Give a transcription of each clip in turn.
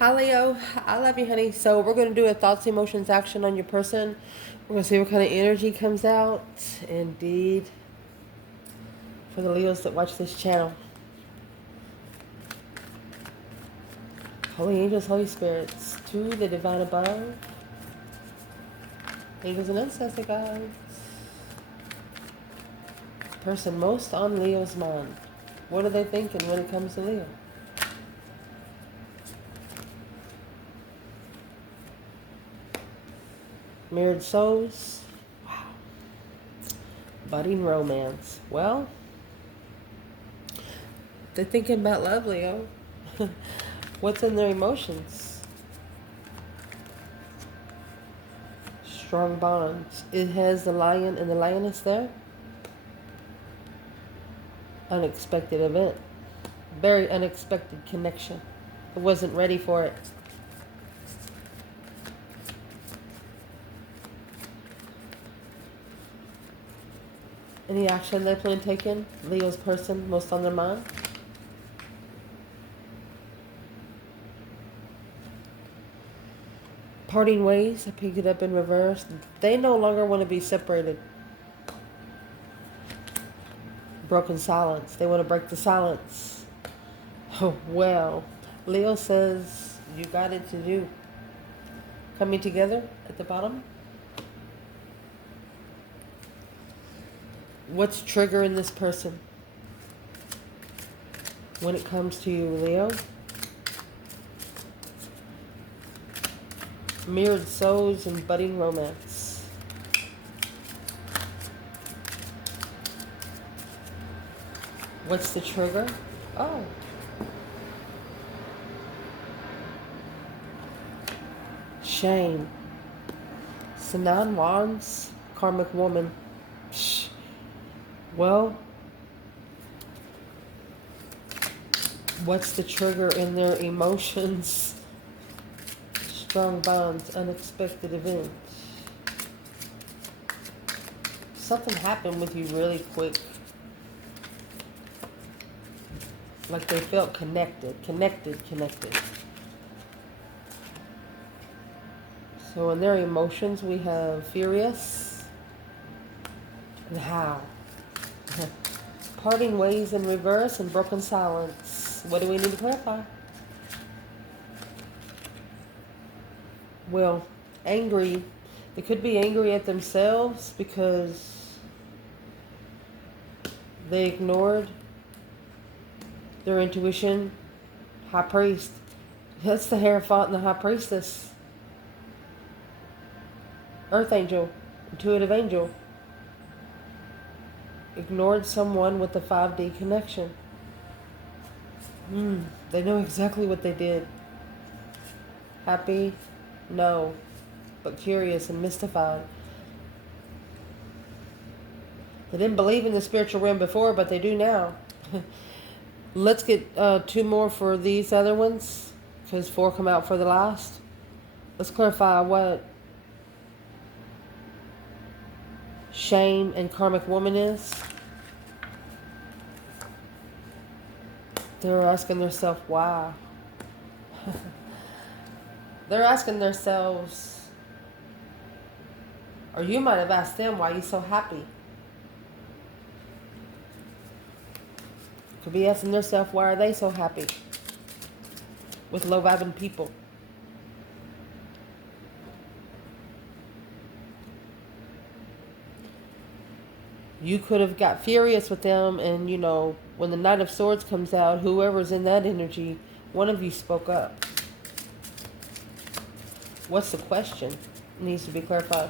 Hi Leo, I love you, honey. So we're going to do a thoughts, emotions, action on your person. We're going to see what kind of energy comes out. Indeed, for the Leos that watch this channel. Holy angels, Holy spirits, to the divine above. Angels and ancestor guides. Person most on Leo's mind. What are they thinking when it comes to Leo? Mirrored souls. Wow. Budding romance. Well, they're thinking about love, Leo. What's in their emotions? Strong bonds. It has the lion and the lioness there. Unexpected event. Very unexpected connection. I wasn't ready for it. Any action they plan taking? Leo's person most on their mind? Parting ways. I picked it up in reverse. They no longer want to be separated. Broken silence. They want to break the silence. Oh, well. Leo says you got it to do. Coming together at the bottom. What's triggering this person when it comes to you, Leo? Mirrored souls and budding romance. What's the trigger? Oh. Shame. So 9 wands, karmic woman. Psh. Well, what's the trigger in their emotions? Strong bonds, unexpected events. Something happened with you really quick. Like they felt connected. So in their emotions we have furious and how. Parting ways in reverse and broken silence. What do we need to clarify? Well, angry. They could be angry at themselves because they ignored their intuition. High priest. That's the Hierophant and the High Priestess. Earth angel. Intuitive angel. Ignored someone with the 5D connection. They know exactly what they did. Happy? No. But curious and mystified. They didn't believe in the spiritual realm before, but they do now. Let's get 2 more for these other ones, because 4 come out for the last. Let's clarify what shame and karmic woman is. They're asking themselves why. They're asking themselves, or you might have asked them, why are you so happy? Could be asking themselves, why are they so happy with low-vibing people? You could have got furious with them, and you know, when the Knight of Swords comes out, whoever's in that energy, one of you spoke up. What's the question? Needs to be clarified.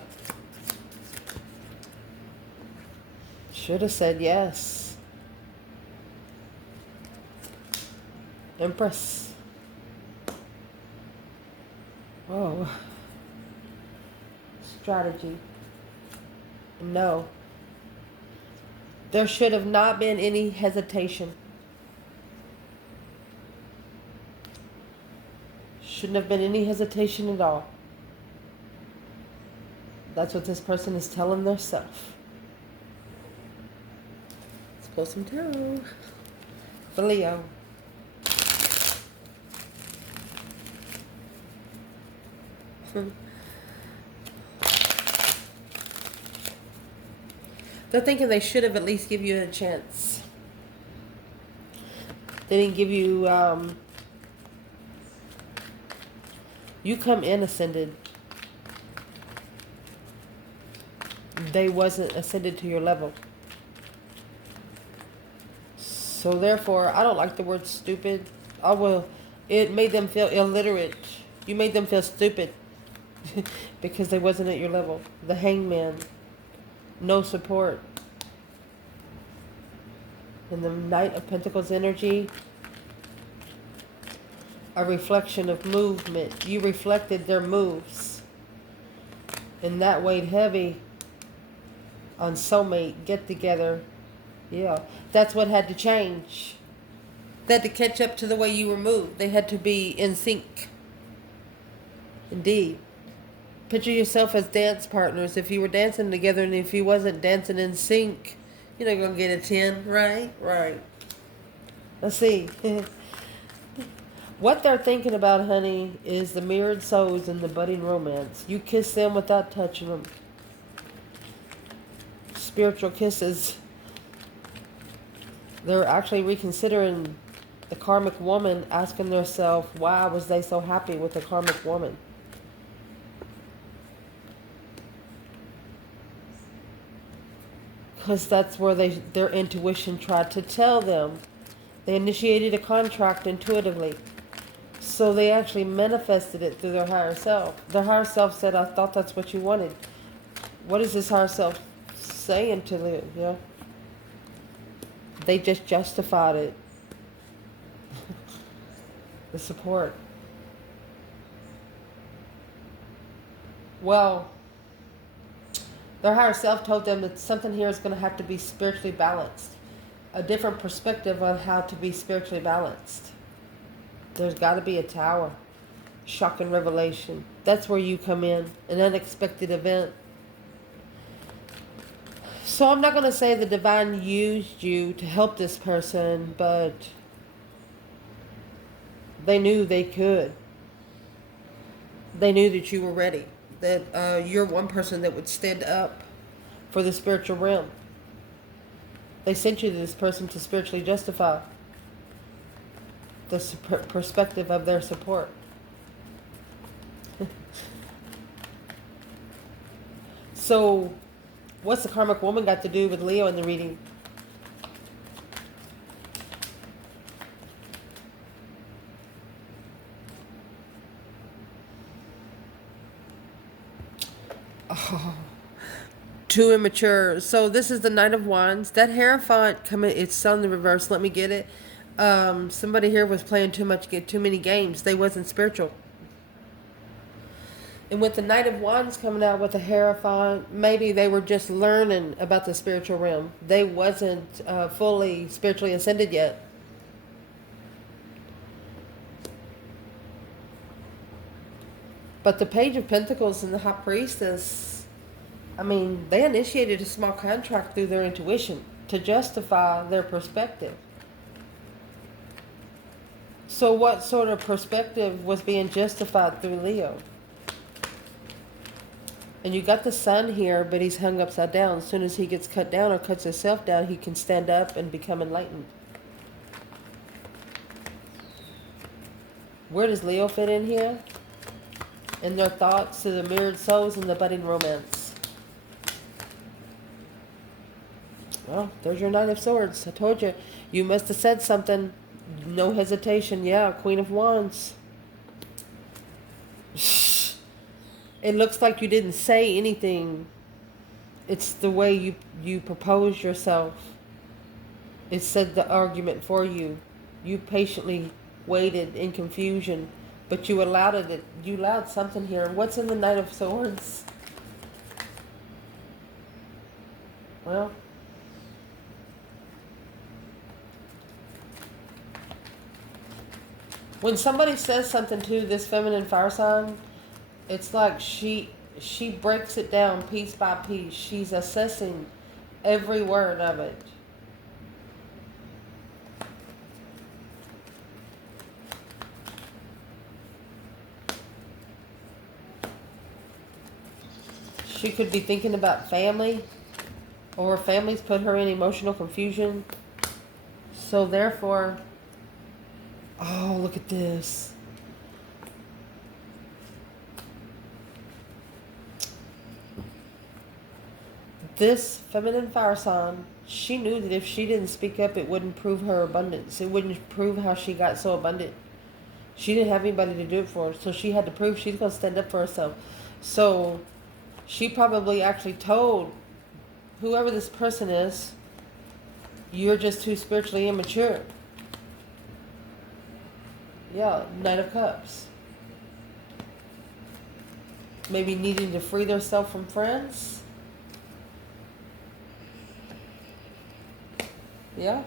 Should have said yes. Empress. Oh. Strategy. No. There should have not been any hesitation. Shouldn't have been any hesitation at all. That's what this person is telling themselves. Let's pull some tarot. For Leo. They're thinking they should have at least give you a chance. They didn't give you, you come in ascended. They wasn't ascended to your level. So therefore, I don't like the word stupid. It made them feel illiterate. You made them feel stupid because they wasn't at your level. The hangman, no support. And the Knight of Pentacles energy, a reflection of movement. You reflected their moves. And that weighed heavy on soulmate, get together. Yeah, that's what had to change. They had to catch up to the way you were moved. They had to be in sync. Indeed. Picture yourself as dance partners. If you were dancing together and if you wasn't dancing in sync, you're not going to get a 10, right? Right. Let's see. What they're thinking about, honey, is the mirrored souls and the budding romance. You kiss them without touching them. Spiritual kisses. They're actually reconsidering the karmic woman, asking themselves, why was they so happy with the karmic woman? Because that's where their intuition tried to tell them. They initiated a contract intuitively. So they actually manifested it through their higher self. Their higher self said, I thought that's what you wanted. What is this higher self saying to them? Yeah. They just justified it. The support. Well, their higher self told them that something here is going to have to be spiritually balanced. A different perspective on how to be spiritually balanced. There's got to be a tower. Shock and revelation. That's where you come in. An unexpected event. So I'm not going to say the divine used you to help this person, but they knew they could. They knew that you were ready. That you're one person that would stand up for the spiritual realm. They sent you to this person to spiritually justify the perspective of their support. So, what's the karmic woman got to do with Leo in the reading? Oh, too immature. So this is the Knight of Wands. That Hierophant it's on the reverse. Let me get it. Somebody here was playing too many games. They wasn't spiritual. And with the Knight of Wands coming out with the Hierophant, maybe they were just learning about the spiritual realm. They wasn't fully spiritually ascended yet. But the Page of Pentacles and the High Priestess, I mean, they initiated a small contract through their intuition to justify their perspective. So what sort of perspective was being justified through Leo? And you got the Sun here, but he's hung upside down. As soon as he gets cut down or cuts himself down, he can stand up and become enlightened. Where does Leo fit in here? In their thoughts to the mirrored souls and the budding romance. Well, there's your Knight of Swords. I told you. You must have said something. No hesitation. Yeah, Queen of Wands. It looks like you didn't say anything. It's the way you proposed yourself. It said the argument for you. You patiently waited in confusion, but you allowed it. You allowed something here. What's in the Knight of Swords? Well, when somebody says something to this feminine fire sign, it's like she breaks it down piece by piece. She's assessing every word of it. She could be thinking about family, or her family's put her in emotional confusion. So therefore, oh, look at this. This feminine fire sign, she knew that if she didn't speak up, it wouldn't prove her abundance. It wouldn't prove how she got so abundant. She didn't have anybody to do it for her, so she had to prove she's going to stand up for herself. So she probably actually told whoever this person is, you're just too spiritually immature. Yeah, Knight of Cups. Maybe needing to free themselves from friends. Yeah.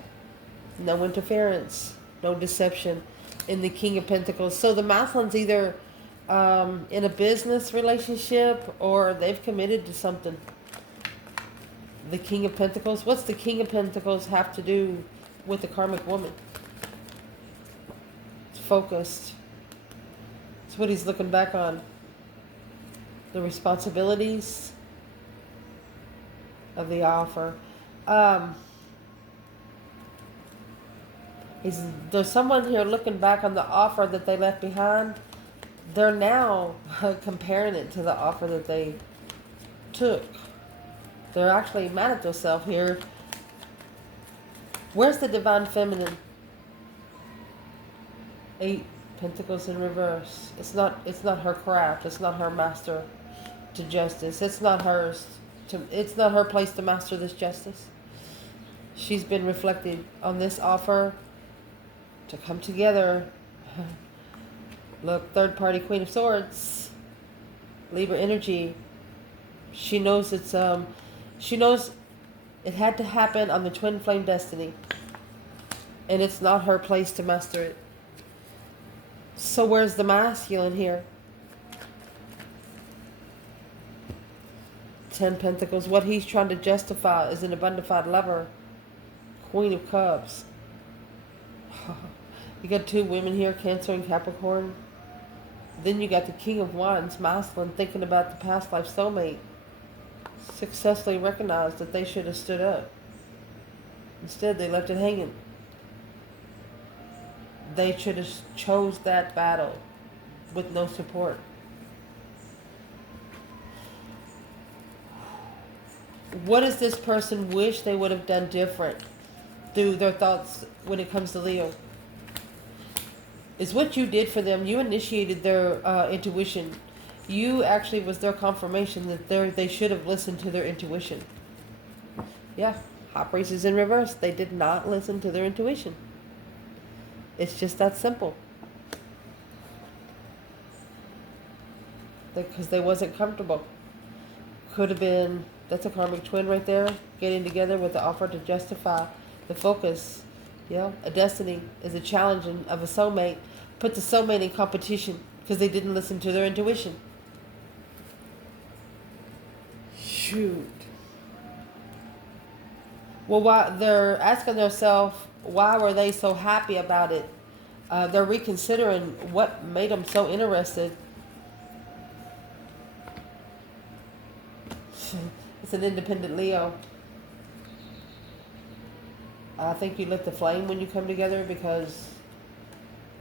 No interference. No deception. In the King of Pentacles. So the masculine's either in a business relationship or they've committed to something. The King of Pentacles. What's the King of Pentacles have to do with the karmic woman? It's focused. It's what he's looking back on. The responsibilities of the offer. There's someone here looking back on the offer that they left behind. They're now comparing it to the offer that they took. They're actually mad at themselves here. Where's the divine feminine? 8 Pentacles in reverse. It's not her craft. It's not her master to justice. It's not hers. It's not her place to master this justice. She's been reflected on this offer to come together. Look, third party Queen of Swords. Libra energy. She knows she knows it had to happen on the twin flame destiny. And it's not her place to master it. So where's the masculine here? 10 Pentacles. What he's trying to justify is an abundified lover. Queen of Cups. You got 2 women here, Cancer and Capricorn. Then you got the King of Wands, masculine, thinking about the past life soulmate. Successfully recognized that they should have stood up. Instead, they left it hanging. They should have chose that battle with no support. What does this person wish they would have done different through their thoughts when it comes to Leo? Is what you did for them. You initiated their intuition. You actually was their confirmation that they should have listened to their intuition. Yeah, High Priest is in reverse. They did not listen to their intuition. It's just that simple. Because they wasn't comfortable. Could have been, that's a karmic twin right there, getting together with the offer to justify the focus. Yeah, a destiny is a challenge of a soulmate. Put the soulmate in competition because they didn't listen to their intuition. Shoot. Well, why they're asking themselves, why were they so happy about it? They're reconsidering what made them so interested. It's an independent Leo. I think you lit the flame when you come together because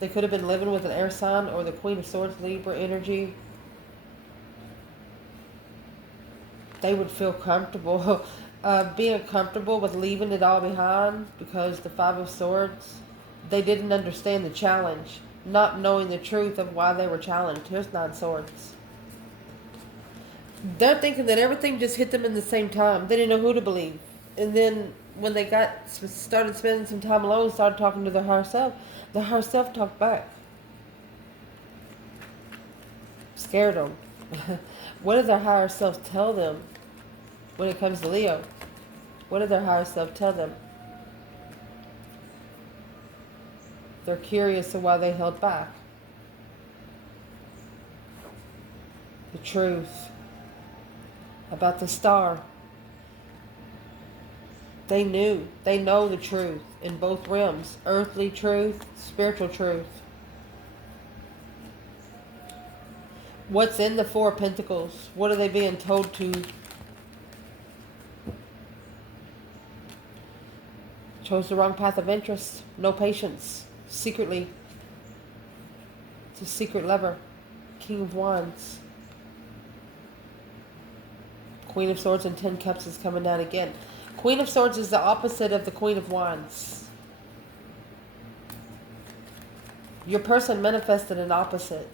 they could have been living with an air sign or the Queen of Swords, Libra energy. They would feel comfortable. Being comfortable with leaving it all behind because the Five of Swords, they didn't understand the challenge, not knowing the truth of why they were challenged. Here's 9 Swords. They're thinking that everything just hit them in the same time. They didn't know who to believe. And then when they started spending some time alone, started talking to their higher self, the higher self talked back. Scared them. What did their higher self tell them when it comes to Leo? What did their higher self tell them? They're curious of why they held back. The truth about the star. They knew. They know the truth in both realms. Earthly truth, spiritual truth. What's in the Four of Pentacles? What are they being told to? Chose the wrong path of interest. No patience. Secretly. It's a secret lover. King of Wands. Queen of Swords and 10 Cups is coming down again. Queen of Swords is the opposite of the Queen of Wands. Your person manifested an opposite.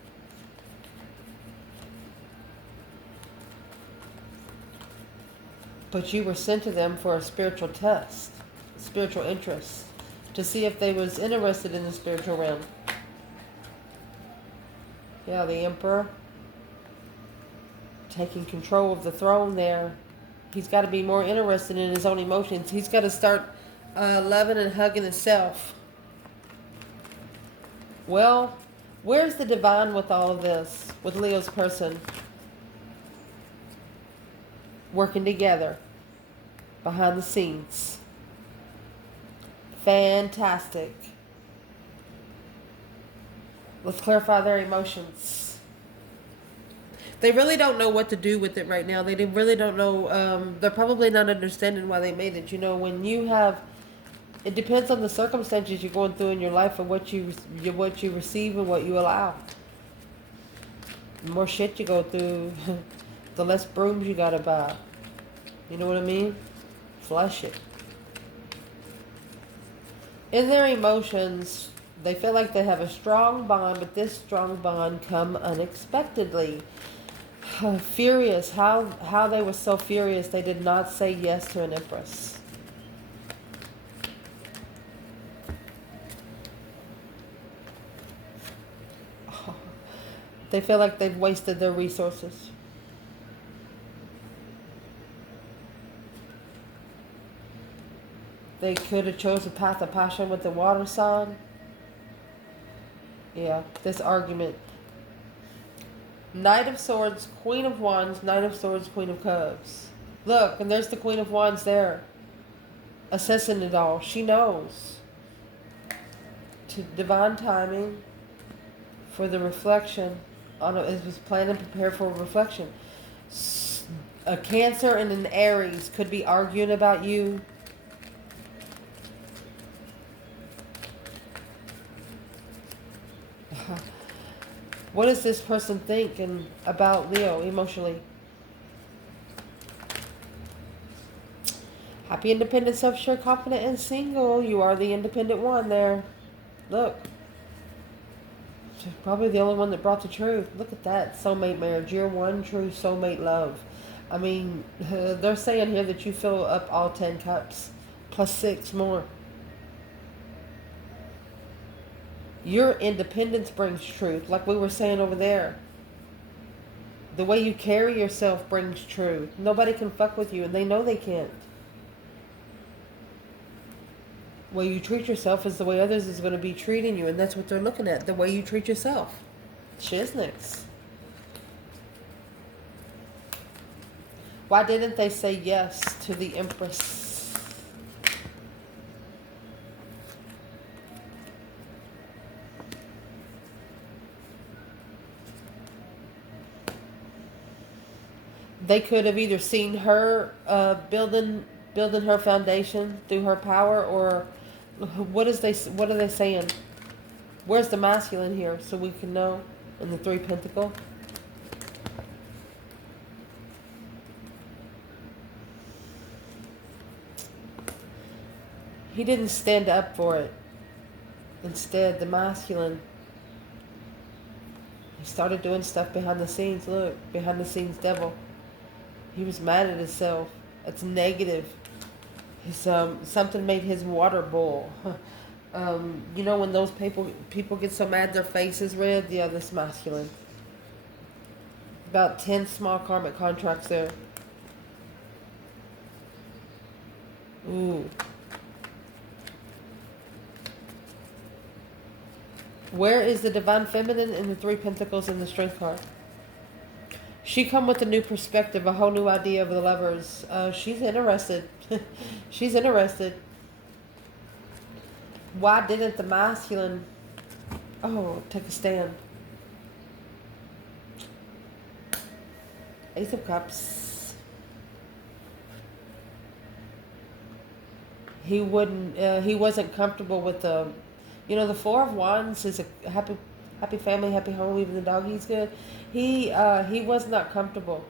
But you were sent to them for a spiritual test, spiritual interest, to see if they was interested in the spiritual realm. Yeah, the Emperor. Taking control of the throne there. He's got to be more interested in his own emotions. He's got to start loving and hugging himself. Well, where's the divine with all of this? With Leo's person? Working together. Behind the scenes. Fantastic. Let's clarify their emotions. They really don't know what to do with it right now. They really don't know. They're probably not understanding why they made it. You know, when you have, it depends on the circumstances you're going through in your life and what you receive and what you allow. The more shit you go through, the less brooms you gotta buy. You know what I mean? Flush it. In their emotions, they feel like they have a strong bond, but this strong bond come unexpectedly. Furious. How they were so furious they did not say yes to an empress. They feel like they've wasted their resources. They could have chosen a path of passion with the water sign. Yeah, this argument. Knight of Swords, Queen of Wands, Knight of Swords, Queen of Cups. Look, and there's the Queen of Wands there. Assessing it all. She knows. To divine timing for the reflection. It was planned and prepared for reflection. A Cancer and an Aries could be arguing about you. What does this person think about Leo emotionally? Happy, independent, self-sure, confident, and single. You are the independent one there. Look. She's probably the only one that brought the truth. Look at that. Soulmate marriage. You're one true soulmate love. I mean, they're saying here that you fill up all 10 cups. Plus 6 more. Your independence brings truth, like we were saying over there. The way you carry yourself brings truth. Nobody can fuck with you, and they know they can't. The way you treat yourself is the way others is going to be treating you, and that's what they're looking at. The way you treat yourself. Shiznix. Why didn't they say yes to the Empress? They could have either seen her building her foundation through her power, or what are they saying? Where's the masculine here, so we can know? In the 3 Pentacle. He didn't stand up for it. Instead, the masculine, he started doing stuff behind the scenes. Look, behind the scenes devil. He was mad at himself. It's negative. His something made his water boil. You know when those people get so mad their face is red? Yeah, this masculine. About 10 small karmic contracts there. Ooh. Where is the divine feminine in the 3 Pentacles in the Strength card? She come with a new perspective, a whole new idea of the lovers. She's interested. She's interested. Why didn't the masculine, take a stand? Ace of Cups. He wasn't comfortable with the, the Four of Wands is a happy family, happy home, even the doggy's good. He was not comfortable.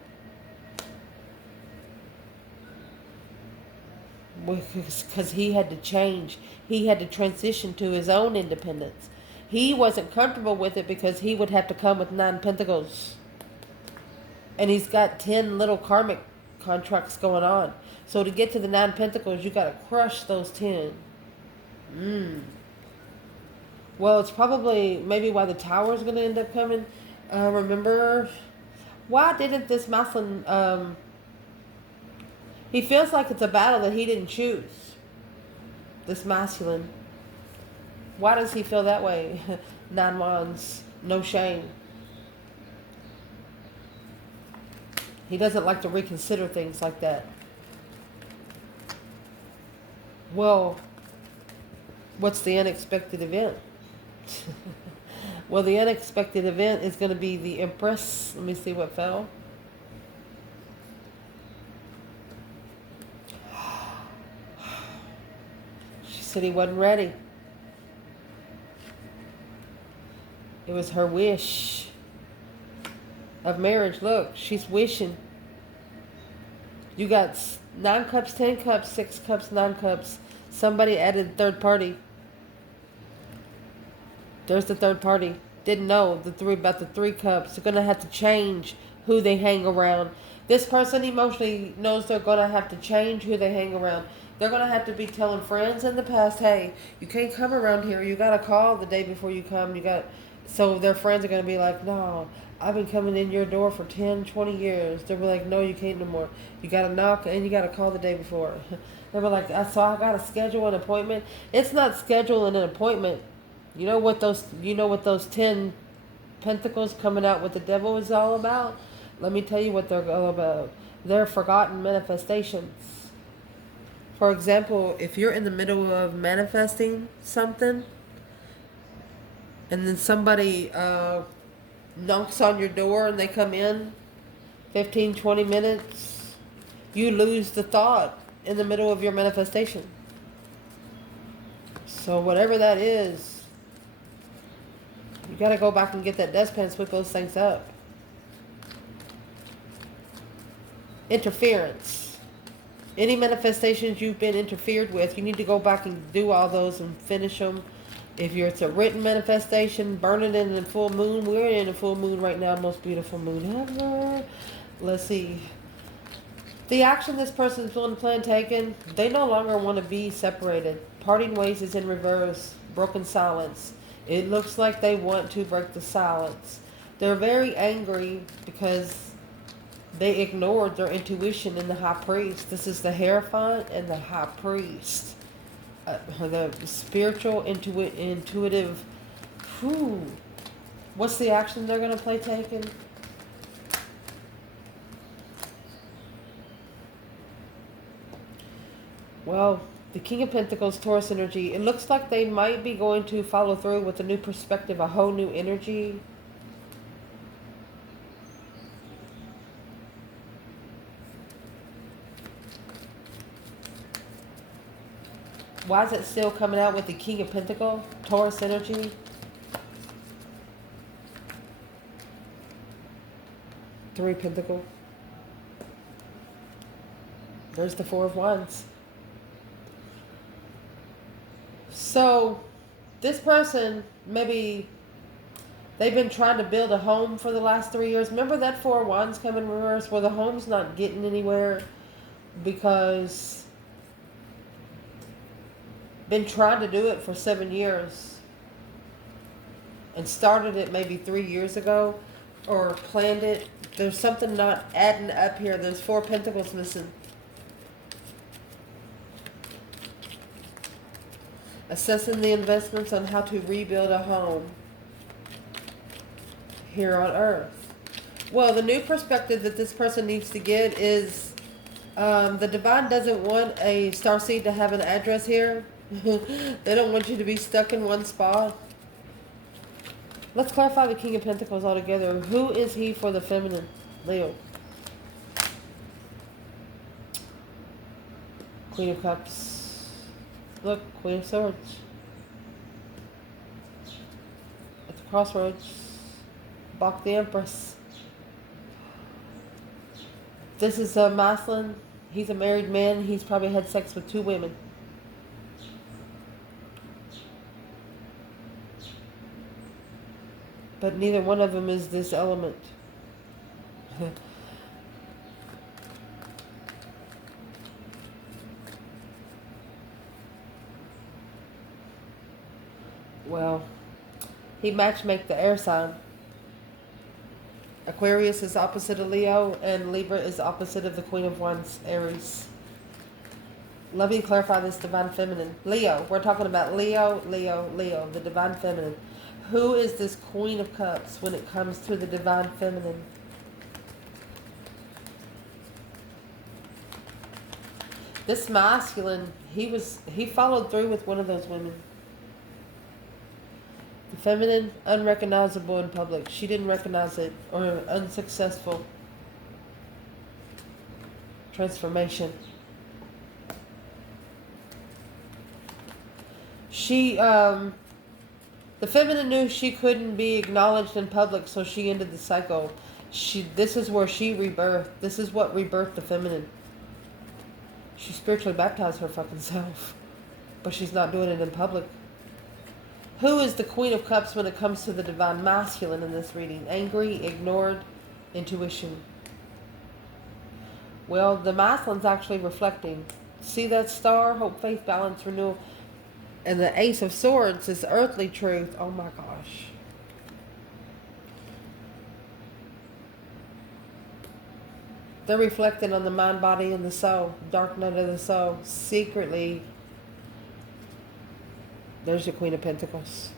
Because he had to change. He had to transition to his own independence. He wasn't comfortable with it because he would have to come with 9 Pentacles. And he's got 10 little karmic contracts going on. So to get to the 9 Pentacles, you got to crush those 10. Well, it's probably maybe why the Tower is going to end up coming. Remember, why didn't this masculine... he feels like it's a battle that he didn't choose. This masculine. Why does he feel that way? 9 Wands. No shame. He doesn't like to reconsider things like that. Well, what's the unexpected event? Well, the unexpected event is going to be the Empress. Let me see what fell. She said he wasn't ready. It was her wish of marriage. Look, she's wishing. You got 9 cups, 10 cups, 6 cups, 9 cups. Somebody added third party. There's the third party. Didn't know about the 3 cups. They're going to have to change who they hang around. This person emotionally knows they're going to have to change who they hang around. They're going to have to be telling friends in the past, hey, you can't come around here. You got to call the day before you come. So their friends are going to be like, no, I've been coming in your door for 10, 20 years. They'll be like, no, you can't no more. You got to knock and you got to call the day before. They'll be like, so I got to schedule an appointment. It's not scheduling an appointment. You know what those 10 Pentacles coming out with the devil is all about? Let me tell you what they're all about. They're forgotten manifestations. For example, if you're in the middle of manifesting something, and then somebody knocks on your door and they come in 15, 20 minutes, you lose the thought in the middle of your manifestation. So whatever that is, you got to go back and get that dustpan and sweep those things up. Interference. Any manifestations you've been interfered with, you need to go back and do all those and finish them. If it's a written manifestation, burn it in the full moon. We're in a full moon right now. Most beautiful moon ever. Let's see. The action this person is willing to plan taken, they no longer want to be separated. Parting ways is in reverse. Broken silence. It looks like they want to break the silence. They're very angry because they ignored their intuition in the High Priest. This is the Hierophant and the High Priest. The spiritual, intuitive. Whew. What's the action they're going to play taken? Well, the King of Pentacles, Taurus energy. It looks like they might be going to follow through with a new perspective, a whole new energy. Why is it still coming out with the King of Pentacles, Taurus energy? Three Pentacles. There's the Four of Wands. So, this person, maybe they've been trying to build a home for the last 3 years. Remember that Four of Wands come in reverse? Well, the home's not getting anywhere because been trying to do it for 7 years and started it maybe 3 years ago or planned it. There's something not adding up here. There's 4 Pentacles missing. Assessing the investments on how to rebuild a home here on Earth. Well, the new perspective that this person needs to get is the Divine doesn't want a starseed to have an address here. They don't want you to be stuck in one spot. Let's clarify the King of Pentacles altogether. Who is he for the feminine? Leo. Queen of Cups. Look, Queen of Swords. At the crossroads. Bach the Empress. This is a masculine. He's a married man. He's probably had sex with 2 women. But neither one of them is this element. Well, he matchmake the air sign. Aquarius is opposite of Leo, and Libra is opposite of the Queen of Wands, Aries. Let me clarify this divine feminine. Leo, we're talking about Leo, the divine feminine. Who is this Queen of Cups when it comes to the divine feminine? This masculine, he followed through with one of those women. The feminine, unrecognizable in public. She didn't recognize it, or unsuccessful transformation. The feminine knew she couldn't be acknowledged in public, so she ended the cycle. This is where she rebirthed. This is what rebirthed the feminine. She spiritually baptized her fucking self, but she's not doing it in public. Who is the Queen of Cups when it comes to the divine masculine in this reading? Angry, ignored, intuition. Well, the masculine's actually reflecting. See that star? Hope, faith, balance, renewal. And the Ace of Swords is earthly truth. Oh my gosh. They're reflecting on the mind, body, and the soul. Dark night of the soul. Secretly. There's your Queen of Pentacles.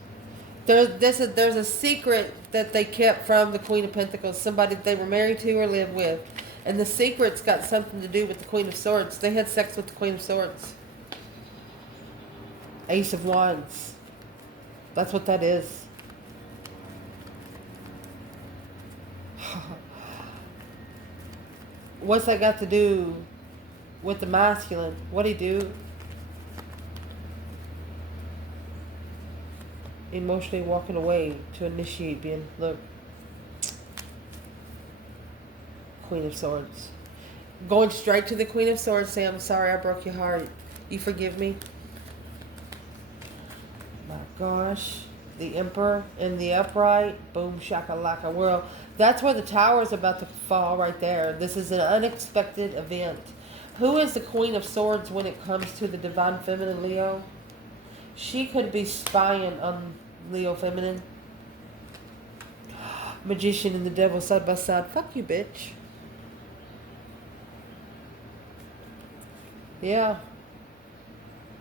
There's a secret that they kept from the Queen of Pentacles. Somebody they were married to or lived with. And the secret's got something to do with the Queen of Swords. They had sex with the Queen of Swords. Ace of Wands. That's what that is. What's that got to do with the masculine? What'd he do? Emotionally walking away to initiate being, look. Queen of Swords. Going straight to the Queen of Swords, say, I'm sorry I broke your heart. You forgive me? My gosh. The Emperor in the upright. Boom, shakalaka. Well, that's where the tower is about to fall right there. This is an unexpected event. Who is the Queen of Swords when it comes to the divine feminine, Leo? She could be spying on Leo feminine. Magician and the devil side by side. Fuck you, bitch. Yeah.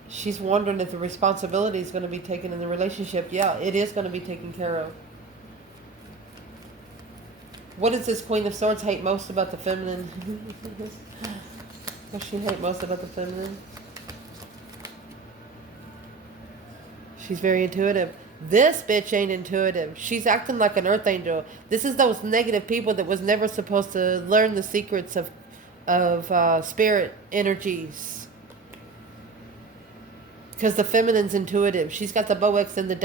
She's wondering if the responsibility is going to be taken in the relationship. Yeah, it is going to be taken care of. What does this Queen of Swords hate most about the feminine? What does she hate most about the feminine? She's very intuitive. This bitch ain't intuitive. She's acting like an earth angel. This is those negative people that was never supposed to learn the secrets of spirit energies. Because the feminine's intuitive. She's got the Boex and the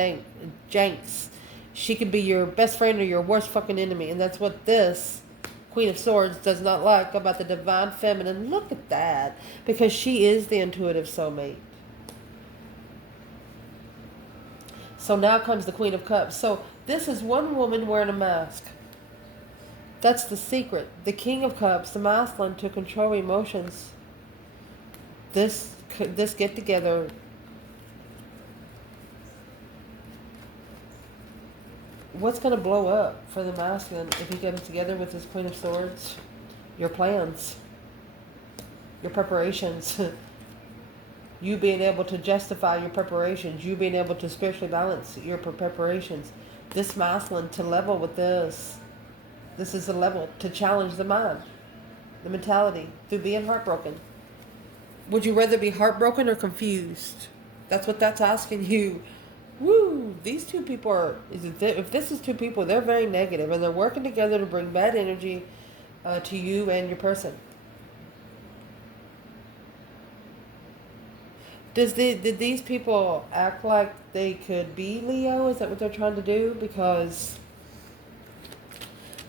Janks. She could be your best friend or your worst fucking enemy. And that's what this Queen of Swords does not like about the divine feminine. Look at that. Because she is the intuitive soulmate. So now comes the Queen of Cups. So this is one woman wearing a mask. That's the secret. The King of Cups, the masculine, to control emotions. This get together. What's going to blow up for the masculine if he gets together with his Queen of Swords? Your plans. Your preparations. You being able to justify your preparations. You being able to spiritually balance your preparations. This masculine to level with this. This is a level to challenge the mind. The mentality. Through being heartbroken. Would you rather be heartbroken or confused? That's what that's asking you. Woo! These two people are... If this is two people, they're very negative. And they're working together to bring bad energy to you and your person. Did these people act like they could be Leo? Is that what they're trying to do? Because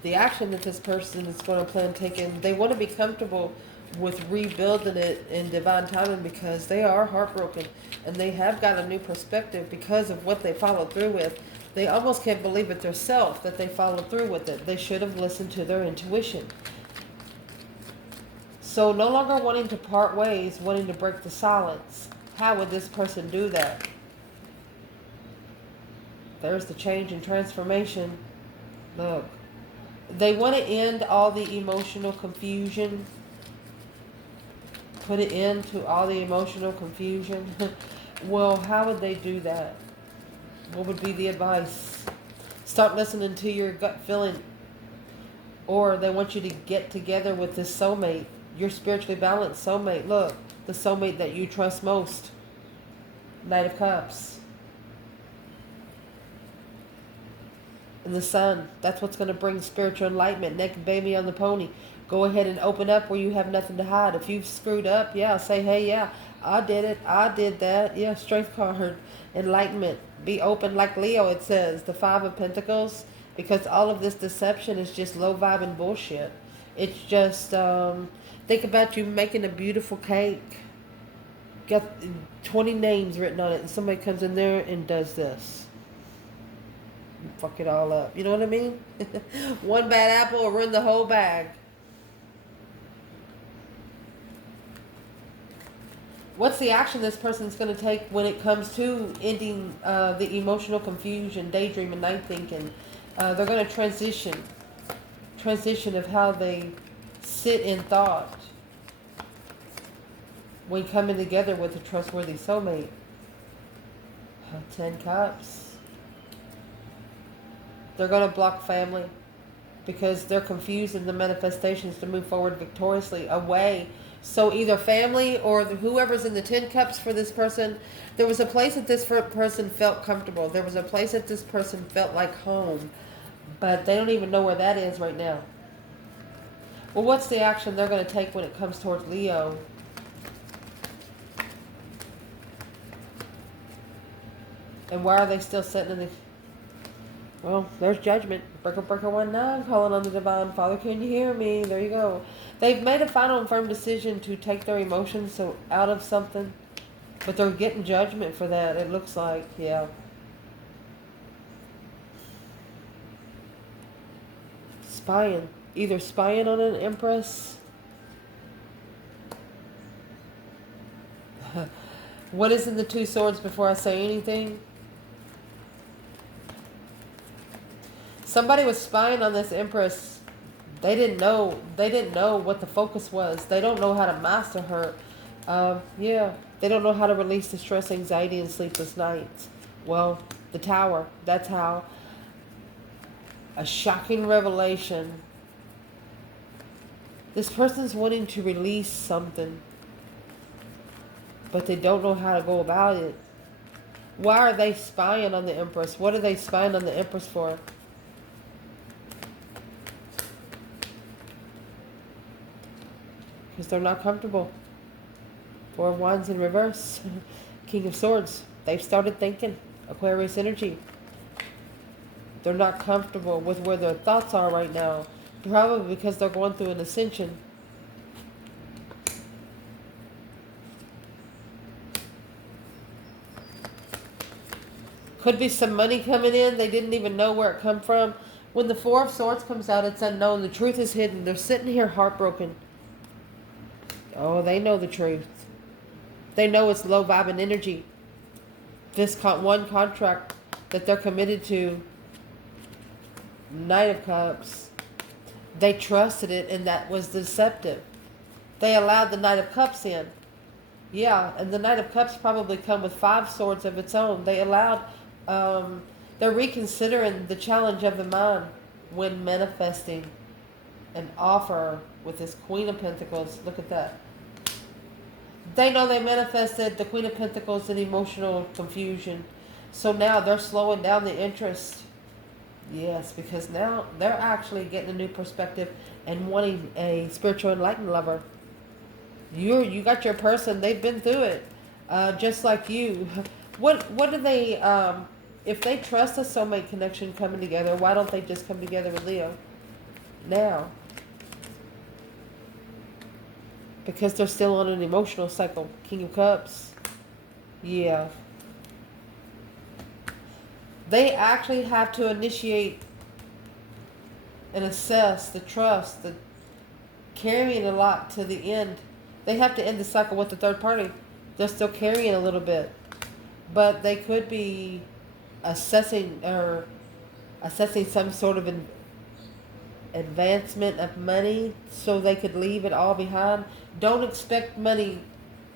the action that this person is going to plan taking, they want to be comfortable with rebuilding it in divine timing, because they are heartbroken and they have got a new perspective because of what they followed through with. They almost can't believe it themselves that they followed through with it. They should have listened to their intuition. So no longer wanting to part ways, wanting to break the silence. How would this person do that? There's the change and transformation. Look. They want to end all the emotional confusion. Put an end to all the emotional confusion. Well, how would they do that? What would be the advice? Start listening to your gut feeling. Or they want you to get together with this soulmate. Your spiritually balanced soulmate. Look, the soulmate that you trust most. Knight of Cups. And the Sun. That's what's going to bring spiritual enlightenment. Naked baby on the pony. Go ahead and open up where you have nothing to hide. If you've screwed up, yeah, say, hey, yeah, I did it. I did that. Yeah, strength card. Enlightenment. Be open like Leo, it says. The Five of Pentacles. Because all of this deception is just low vibe and bullshit. It's just, think about you making a beautiful cake. Got 20 names written on it. And somebody comes in there and does this. Fuck it all up. You know what I mean? One bad apple will ruin the whole bag. What's the action this person's going to take when it comes to ending the emotional confusion, daydreaming, night thinking? They're going to transition of how they sit in thought when coming together with a trustworthy soulmate. 10 Cups. They're going to block family because they're confused in the manifestations to move forward victoriously away. So either family or whoever's in the 10 Cups for this person, there was a place that this person felt comfortable. There was a place that this person felt like home. But they don't even know where that is right now. Well, what's the action they're going to take when it comes towards Leo? And why are they still sitting in the... Well, there's judgment. Breaker, breaker, 1-9, calling on the divine. Father, can you hear me? There you go. They've made a final and firm decision to take their emotions out of something. But they're getting judgment for that, it looks like. Yeah. Spying. Either spying on an empress. What is in the 2 swords before I say anything? Somebody was spying on this empress. They didn't know what the focus was. They don't know how to master her. Yeah. They don't know how to release the stress, anxiety, and sleepless nights. Well, the Tower. That's how. A shocking revelation. This person's wanting to release something, but they don't know how to go about it. Why are they spying on the Empress? What are they spying on the Empress for? Because they're not comfortable. 4 of Wands in reverse. King of Swords. They've started thinking. Aquarius energy. They're not comfortable with where their thoughts are right now. Probably because they're going through an ascension. Could be some money coming in. They didn't even know where it come from. When the 4 of Swords comes out, it's unknown. The truth is hidden. They're sitting here heartbroken. Oh, they know the truth. They know it's low vibing energy. This one contract that they're committed to. Knight of Cups. They trusted it, and that was deceptive. They allowed the Knight of Cups in. Yeah, and the Knight of Cups probably come with 5 swords of its own. They allowed, they're reconsidering the challenge of the mind when manifesting an offer with this Queen of Pentacles. Look at that. They know they manifested the Queen of Pentacles in emotional confusion. So now they're slowing down the interest. Yes, because now they're actually getting a new perspective and wanting a spiritual enlightened lover. You got your person. They've been through it. Just like you. What do they, if they trust a soulmate connection coming together, why don't they just come together with Leo now? Because they're still on an emotional cycle. King of Cups. Yeah. They actually have to initiate and assess the trust, the carrying a lot to the end. They have to end the cycle with the third party. They're still carrying a little bit. But they could be assessing some sort of advancement of money so they could leave it all behind. Don't expect money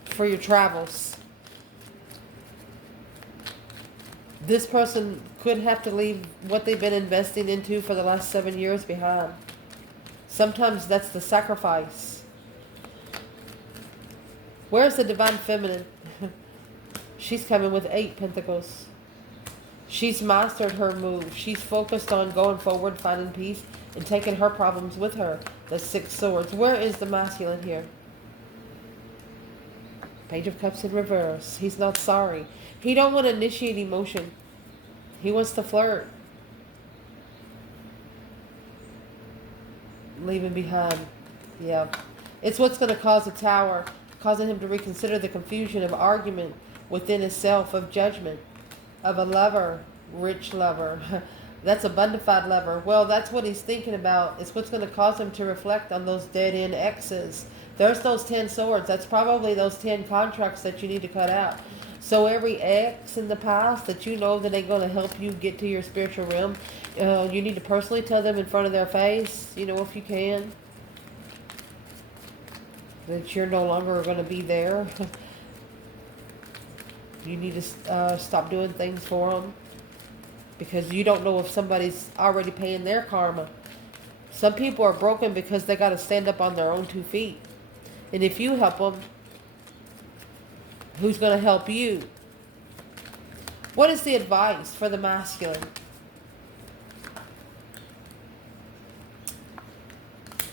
for your travels. This person could have to leave what they've been investing into for the last 7 years behind. Sometimes that's the sacrifice. Where's the divine feminine? She's coming with 8 pentacles. She's mastered her move. She's focused on going forward, finding peace, and taking her problems with her. The 6 swords. Where is the masculine here? Page of Cups in reverse. He's not sorry. He don't want to initiate emotion. He wants to flirt. Leaving behind. Yeah. It's what's going to cause a tower, causing him to reconsider the confusion of argument within himself, of judgment, of a lover, rich lover. That's a bonafide lover. Well, that's what he's thinking about. It's what's going to cause him to reflect on those dead-end exes. There's those 10 swords. That's probably those 10 contracts that you need to cut out. So every ex in the past that you know that ain't going to help you get to your spiritual realm, you need to personally tell them in front of their face, if you can, that you're no longer going to be there. You need to stop doing things for them, because you don't know if somebody's already paying their karma. Some people are broken because they got to stand up on their own 2 feet. And if you help them, who's going to help you? What is the advice for the masculine?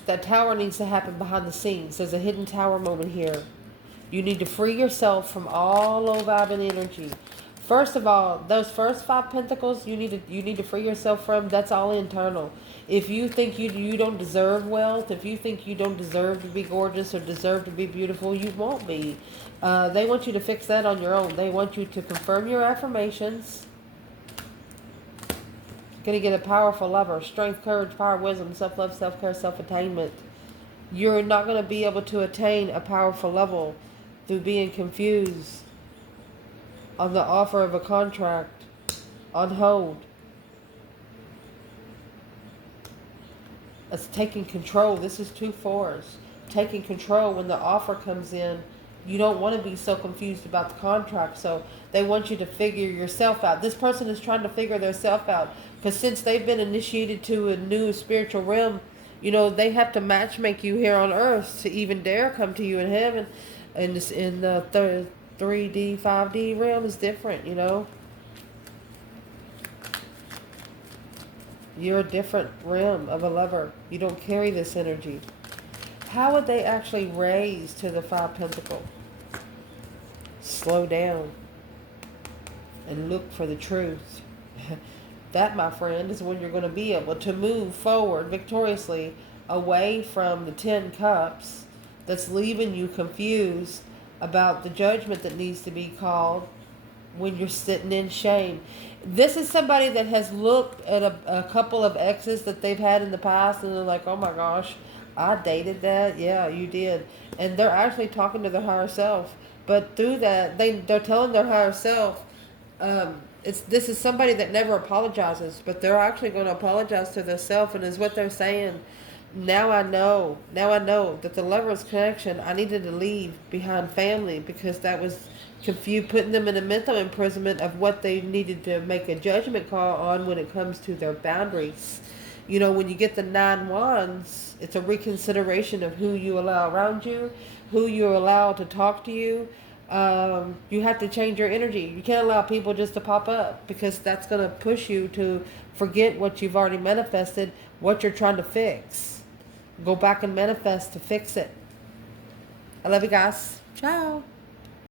That tower needs to happen behind the scenes. There's a hidden tower moment here. You need to free yourself from all low vibing energy. First of all, those first 5 pentacles you need to free yourself from. That's all internal. If you think you don't deserve wealth, if you think you don't deserve to be gorgeous or deserve to be beautiful, you won't be. They want you to fix that on your own. They want you to confirm your affirmations. Going to get a powerful lover. Strength, courage, power, wisdom, self-love, self-care, self-attainment. You're not going to be able to attain a powerful level through being confused on the offer of a contract on hold. It's taking control. This is 2 fours. Taking control when the offer comes in. You don't want to be so confused about the contract. So they want you to figure yourself out. This person is trying to figure themselves out. Because since they've been initiated to a new spiritual realm, they have to matchmake you here on earth to even dare come to you in heaven. And in the 3D, 5D realm is different, You're a different realm of a lover. You don't carry this energy. How would they actually raise to the 5 Pentacles? Slow down and look for the truth. That, my friend, is when you're going to be able to move forward victoriously away from the 10 Cups that's leaving you confused about the judgment that needs to be called when you're sitting in shame. This is somebody that has looked at a couple of exes that they've had in the past, and they're like, oh my gosh, I dated that. Yeah, you did. And they're actually talking to their higher self. But through that, they're telling their higher self, this is somebody that never apologizes, but they're actually going to apologize to themselves, and is what they're saying. Now I know that the lover's connection, I needed to leave behind family, because that was confused, putting them in a mental imprisonment of what they needed to make a judgment call on when it comes to their boundaries. When you get the 9 Wands, it's a reconsideration of who you allow around you, who you allow to talk to you. You have to change your energy. You can't allow people just to pop up, because that's going to push you to forget what you've already manifested, what you're trying to fix. Go back and manifest to fix it. I love you guys. Ciao.